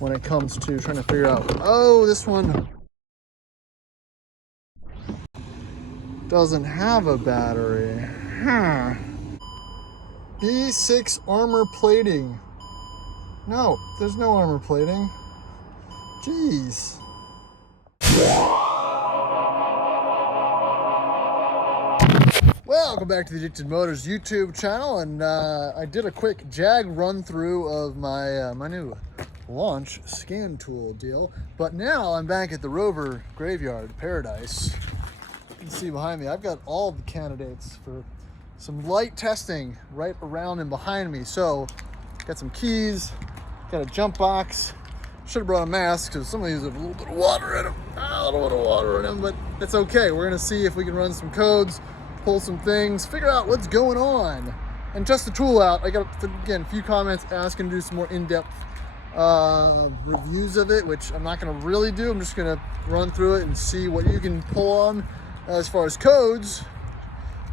when it comes to trying to figure out, oh, this one doesn't have a battery. Huh. B6 armor plating. No, there's no armor plating. Jeez. Welcome back to the Addicted Motors YouTube channel, and I did a quick Jag run through of my my new launch scan tool deal, but now I'm back at the Rover graveyard paradise. You can see behind me, I've got all the candidates for some light testing right around and behind me. So, got some keys, got a jump box. Should have brought a mask because some of these have a little bit of water in them. A little bit of water in them, but it's okay. We're gonna see if we can run some codes, pull some things, figure out what's going on, and test the tool out. I got, again, a few comments asking to do some more in-depth reviews of it, which I'm not gonna really do. I'm just gonna run through it and see what you can pull on as far as codes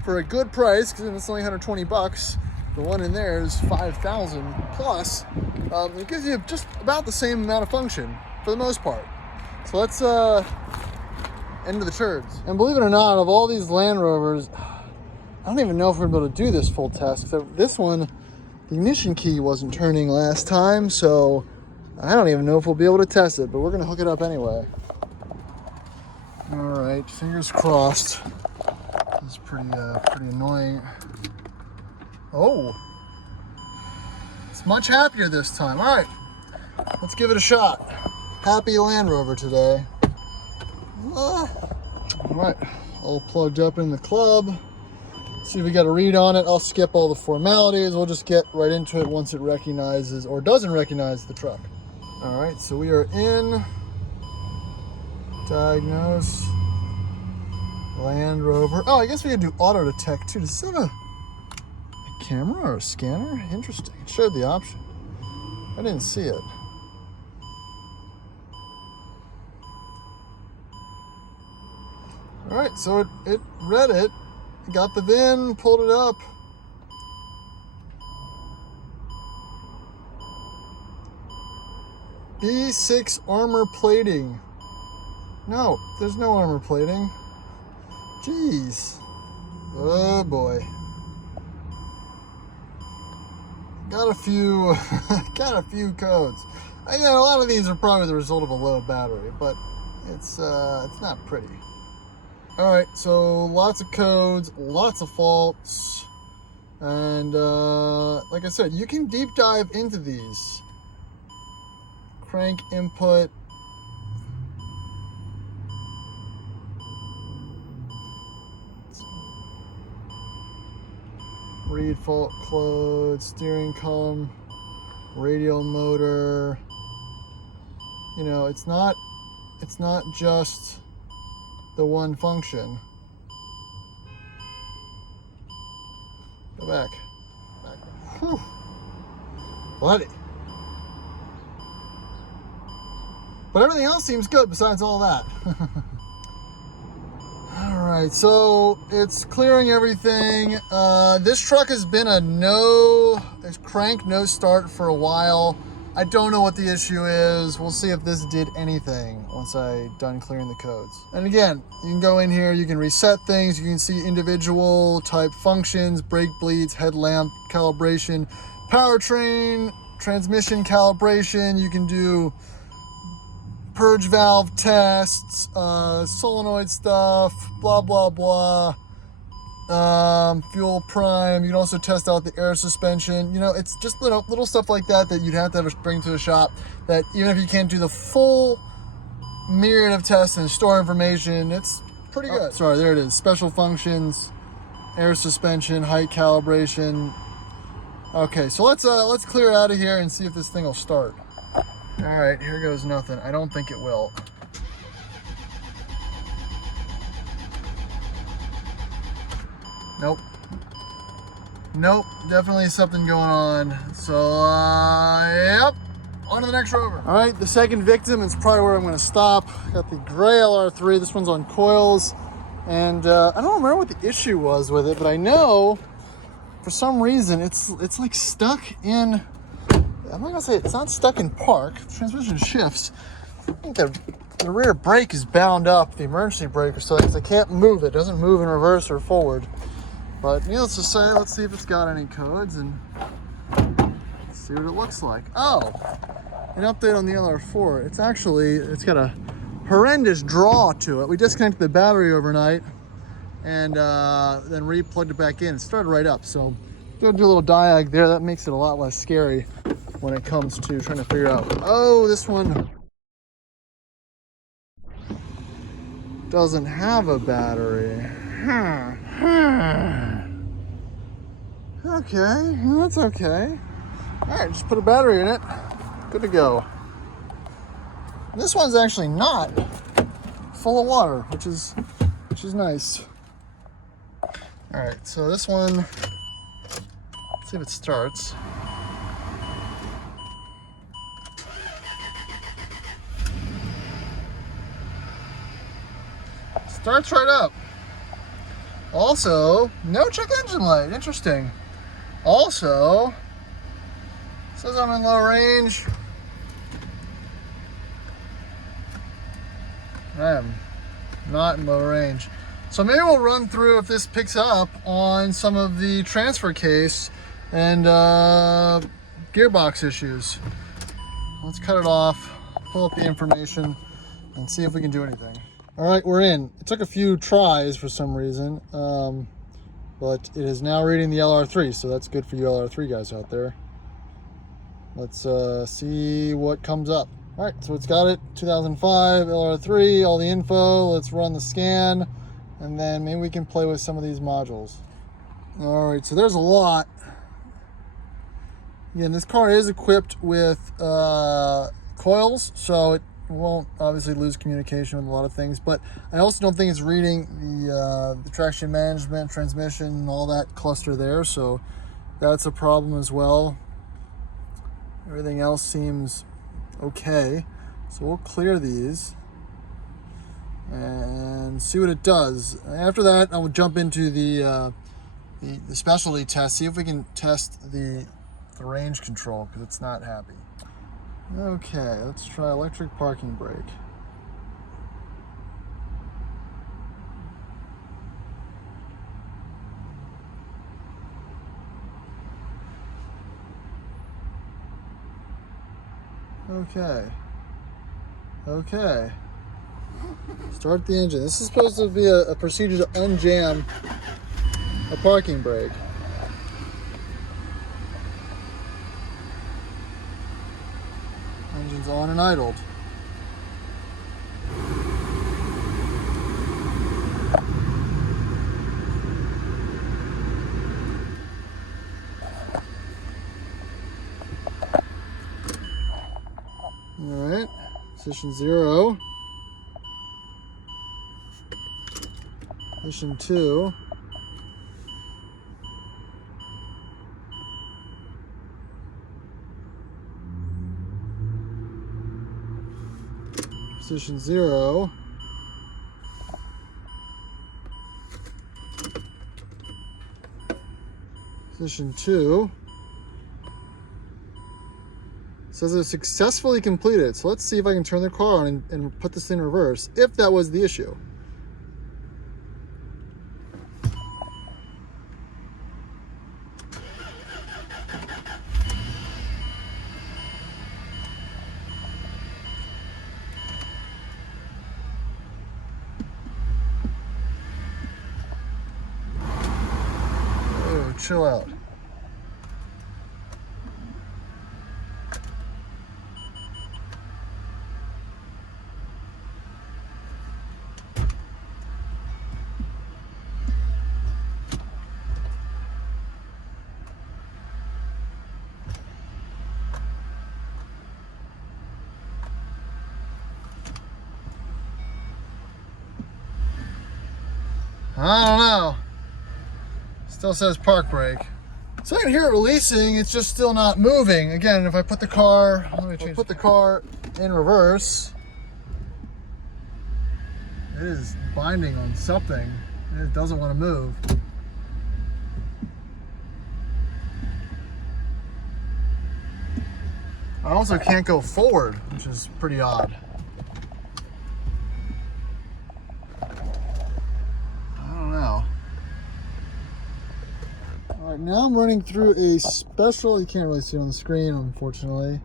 for a good price, because it's only 120 bucks. The one in there is 5,000 plus. It gives you just about the same amount of function for the most part. So let's end of the turds. And believe it or not, of all these Land Rovers, I don't even know if we're able to do this full test. So this one, the ignition key wasn't turning last time, so I don't even know if we'll be able to test it, but we're gonna hook it up anyway. All right, fingers crossed. This is pretty annoying. Oh, it's much happier this time. All right, let's give it a shot. Happy Land Rover today. All right, all plugged up in the club. See if we got a read on it. I'll skip all the formalities. We'll just get right into it once it recognizes or doesn't recognize the truck. All right, so we are in diagnose Land Rover. Oh, I guess we could do auto detect too. Does this have a camera or a scanner? Interesting. It showed the option. I didn't see it. All right, so it read it, got the VIN, pulled it up. B6 armor plating. No, there's no armor plating. Jeez. Oh boy. Got a few codes. I know a lot of these are probably the result of a low battery, but it's not pretty. All right, so lots of codes, lots of faults, and like I said, you can deep dive into these. Crank input. Read fault code, steering column, radial motor. You know, it's not just the one function. Go back. Whew. Bloody. But everything else seems good besides all that. All right, so it's clearing everything. This truck has been a crank no start for a while. I don't know what the issue is. We'll see if this did anything once I'm done clearing the codes. And again, you can go in here, you can reset things, you can see individual type functions, brake bleeds, headlamp calibration, powertrain, transmission calibration. You can do purge valve tests, solenoid stuff, blah, blah, blah. Fuel prime. You can also test out the air suspension. You know, it's just little stuff like that you'd have to bring to a shop, that even if you can't do the full myriad of tests and store information, it's pretty good. Sorry, there it is. Special functions, air suspension, height calibration. Okay, so let's clear out of here and see if this thing will start. All right, here goes nothing. I don't think it will. Nope. Nope, definitely something going on. So, yep, on to the next Rover. All right, the second victim is probably where I'm gonna stop. Got the gray LR3, this one's on coils. And I don't remember what the issue was with it, but I know for some reason it's like stuck in, I I'm not gonna say it's not stuck in park. The transmission shifts. I think the rear brake is bound up, the emergency brake or something, so I can't move it. It doesn't move in reverse or forward. But needless to say, let's see if it's got any codes and see what it looks like. Oh, an update on the LR4. It's got a horrendous draw to it. We disconnected the battery overnight and then re-plugged it back in. It started right up. So go do a little diag there. That makes it a lot less scary when it comes to trying to figure out, oh, this one doesn't have a battery. Okay, well, that's okay. All right, just put a battery in it. Good to go. This one's actually not full of water, which is nice. All right, so this one, let's see if it starts. Starts right up. Also, no check engine light. Interesting. Also, says I'm in low range. I am not in low range. So maybe we'll run through if this picks up on some of the transfer case and gearbox issues. Let's cut it off, pull up the information, and see if we can do anything. All right, we're in. It took a few tries for some reason, but it is now reading the LR3, so that's good for you LR3 guys out there. Let's see what comes up. All right, so it's got it, 2005, LR3, all the info. Let's run the scan, and then maybe we can play with some of these modules. All right, so there's a lot. Again, this car is equipped with coils, so it won't obviously lose communication with a lot of things, but I also don't think it's reading the traction management, transmission, all that cluster there, so that's a problem as well. Everything else seems okay, so we'll clear these and see what it does. After that, I will jump into the specialty test, see if we can test the range control, because it's not happy. Okay, let's try electric parking brake. Okay. Start the engine. This is supposed to be a procedure to unjam a parking brake. Engine's on and idled. All right, position 0. Position 2. Position 0. Position 2. Says it successfully completed. So let's see if I can turn the car on and put this in reverse, if that was the issue. Oh, chill out. I don't know. Still says park brake. So I can hear it releasing, it's just still not moving. Again, if I put the car, put the car in reverse, it is binding on something and it doesn't want to move. I also can't go forward, which is pretty odd. I don't know. All right, now I'm running through a special, you can't really see it on the screen, unfortunately.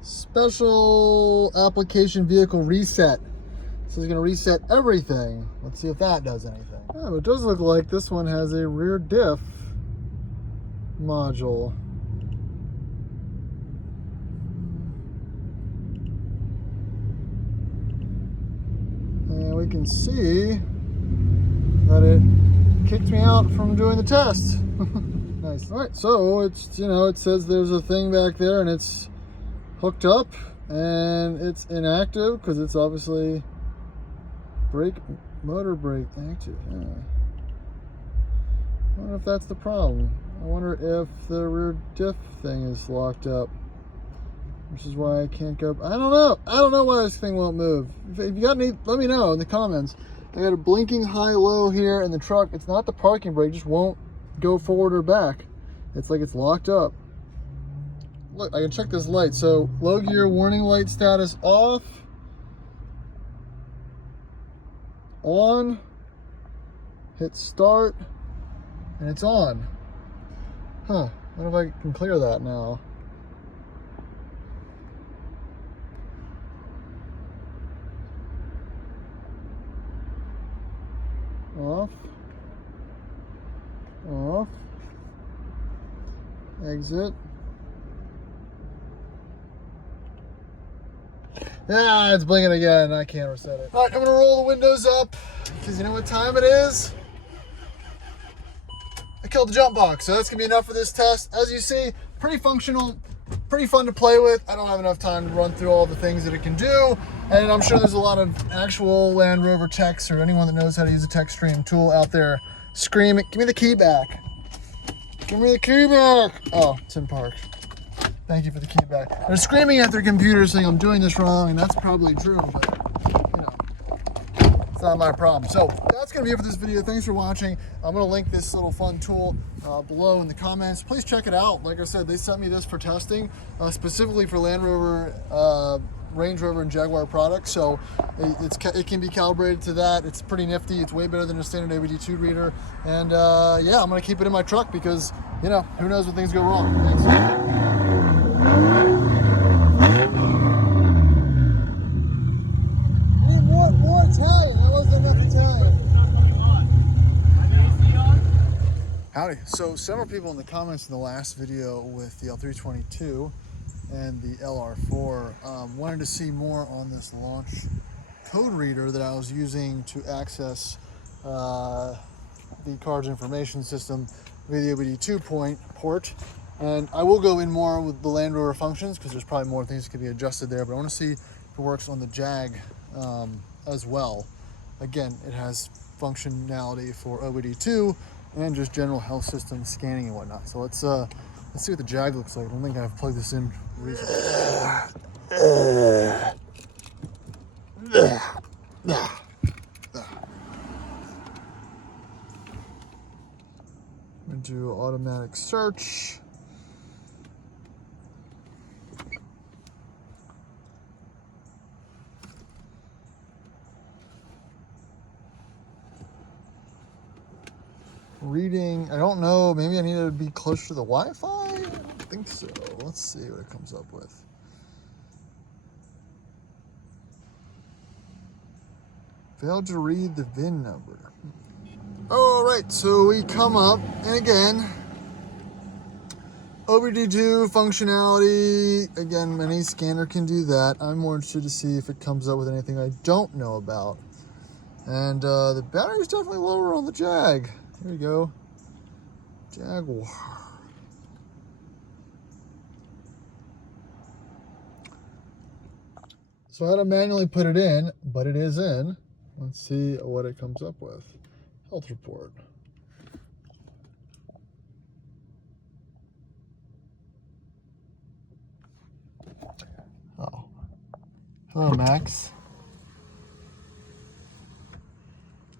Special application vehicle reset. So it's gonna reset everything. Let's see if that does anything. Oh, it does look like this one has a rear diff module. And we can see that it kicked me out from doing the test. Nice. All right, so it's, you know, it says there's a thing back there and it's hooked up and it's inactive because it's obviously motor brake active. Yeah. I wonder if that's the problem. I wonder if the rear diff thing is locked up, which is why I can't go. I don't know. I don't know why this thing won't move. If you got any, let me know in the comments. I got a blinking high-low here in the truck. It's not the parking brake, just won't go forward or back. It's like it's locked up. Look, I can check this light. So low gear warning light status off. On. Hit start. And it's on. Huh. I wonder if I can clear that now. Off. Off. Exit. Ah, it's blinking again. I can't reset it. All right, I'm gonna roll the windows up because you know what time it is? I killed the jump box, so that's gonna be enough for this test. As you see, pretty functional, pretty fun to play with. I don't have enough time to run through all the things that it can do, and I'm sure there's a lot of actual Land Rover techs or anyone that knows how to use a tech stream tool out there screaming, give me the key back. Give me the key back. Oh, it's in park. Thank you for the key back. They're screaming at their computer saying I'm doing this wrong, and that's probably true, but you know, it's not my problem. So that's gonna be it for this video. Thanks for watching. I'm gonna link this little fun tool below in the comments. Please check it out. Like I said, they sent me this for testing, specifically for Land Rover, Range Rover, and Jaguar products. So it can be calibrated to that. It's pretty nifty. It's way better than a standard OBD2 reader. And yeah, I'm gonna keep it in my truck because, you know, who knows when things go wrong. Thanks. More time. That wasn't enough time. Howdy. So several people in the comments in the last video with the L322 and the LR4 wanted to see more on this launch code reader that I was using to access the car's information system via the OBD2 port. And I will go in more with the Land Rover functions because there's probably more things that could be adjusted there, but I want to see if it works on the Jag as well. Again, it has functionality for OBD2 and just general health system scanning and whatnot. So let's see what the Jag looks like. I don't think I've plugged this in recently. I'm going to do automatic search. Reading, I don't know, maybe I need to be closer to the Wi-Fi? I don't think so. Let's see what it comes up with. Failed to read the VIN number. All right, so we come up, and again, OBD2 functionality. Again, any scanner can do that. I'm more interested to see if it comes up with anything I don't know about. And the battery is definitely lower on the Jag. Here we go. Jaguar. So I had to manually put it in, but it is in. Let's see what it comes up with. Health report. Oh. Hello, Max.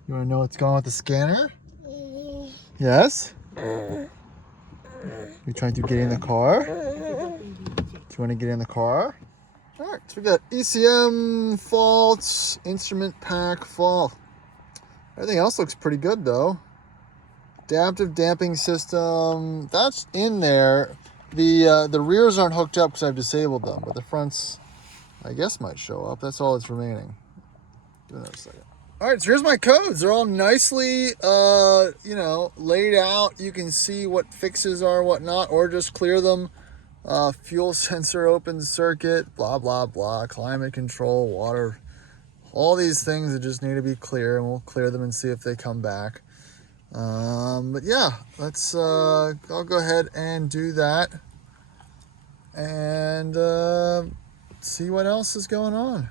You want to know what's going on with the scanner? Yes? You trying to get in the car? you want to get in the car? All right, so we got ECM faults, instrument pack fault. Everything else looks pretty good though. Adaptive damping system, that's in there. The rears aren't hooked up because I've disabled them, but the fronts, I guess, might show up. That's all that's remaining. Give it a second. All right, so here's my codes. They're all nicely, laid out. You can see what fixes are, what not, or just clear them. Fuel sensor, open circuit, blah, blah, blah. Climate control, water, all these things that just need to be clear, and we'll clear them and see if they come back. But yeah, I'll go ahead and do that and see what else is going on.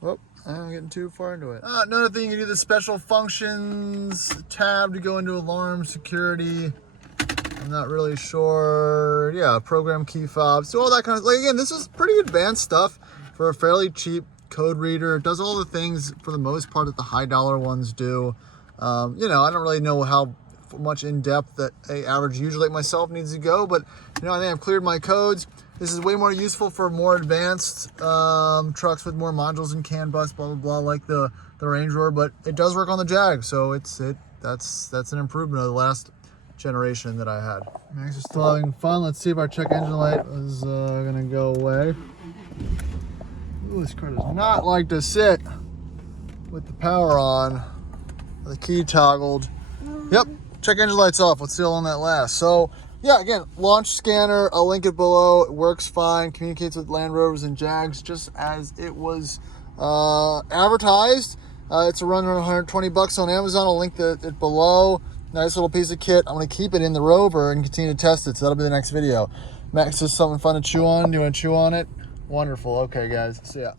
Whoop, I'm getting too far into it. Another thing, you can do the special functions tab to go into alarm security. I'm not really sure. Yeah, program key fobs, so all that kind of, like, again, this is pretty advanced stuff for a fairly cheap code reader. It does all the things for the most part that the high dollar ones do. I don't really know how much in depth that a average user like myself needs to go, but I think I've cleared my codes. This is way more useful for more advanced trucks with more modules and CAN bus, blah blah blah, like the Range Rover. But it does work on the Jag, so that's an improvement of the last generation that I had. Max is still having fun. Let's see if our check engine light is gonna go away. Ooh, this car does not like to sit with the power on, the key toggled. Yep, check engine lights off. Let's see how long that lasts. So yeah, again, launch scanner, I'll link it below. It works fine, communicates with Land Rovers and Jags just as it was advertised. It's around $120 on Amazon. I'll link it below. Nice little piece of kit. I'm gonna keep it in the Rover and continue to test it, so that'll be the next video. Max, is something fun to chew on? Do you want to chew on it? Wonderful. Okay, guys. See ya.